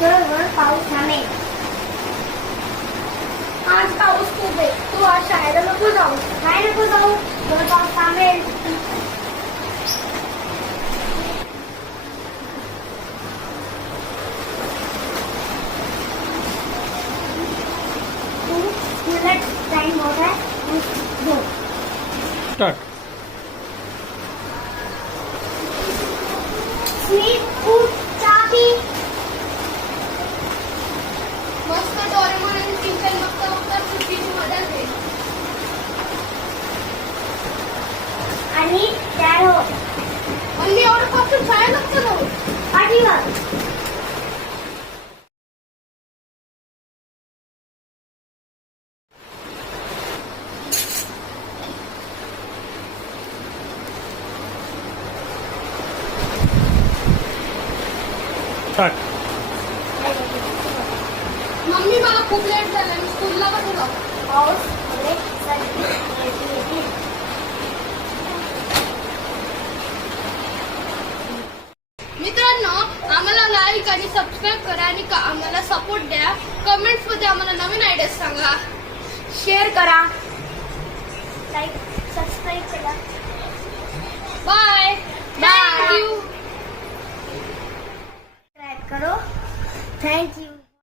तर पाऊस थांबेल. आज पाऊस खूप आहे. तू आज शाळेला नको जाऊ. काय नको जाऊ, तर पाऊस थांबेल. तू स्कूलला टाइम होत आहे, तू झोप. स्टार्ट. स्लीप, उठ, चहा पी. मस्त डोरेमॉन आणि टिंकल बघता बघता सुट्टीची मजा घेईल. आणि तयार हो. आणि मी एवढं फक्त शाळेला नको जाऊ. पाठीवर. स्टार्ट. मम्मी मला खूप लेट झालं. मी स्कूलला कसं जाऊ. पाऊस मध्ये सर्दी. मित्रांनो, आम्हाला लाईक आणि सबस्क्राईब करा आणि आम्हाला सपोर्ट द्या. कमेंट्स मध्ये आम्हाला नवीन आयडियाज सांगा. शेअर करा, लाईक सबस्क्राईब करा. बाय. Bye. थँक्यू. सबस्क्राईब करो. Thank you.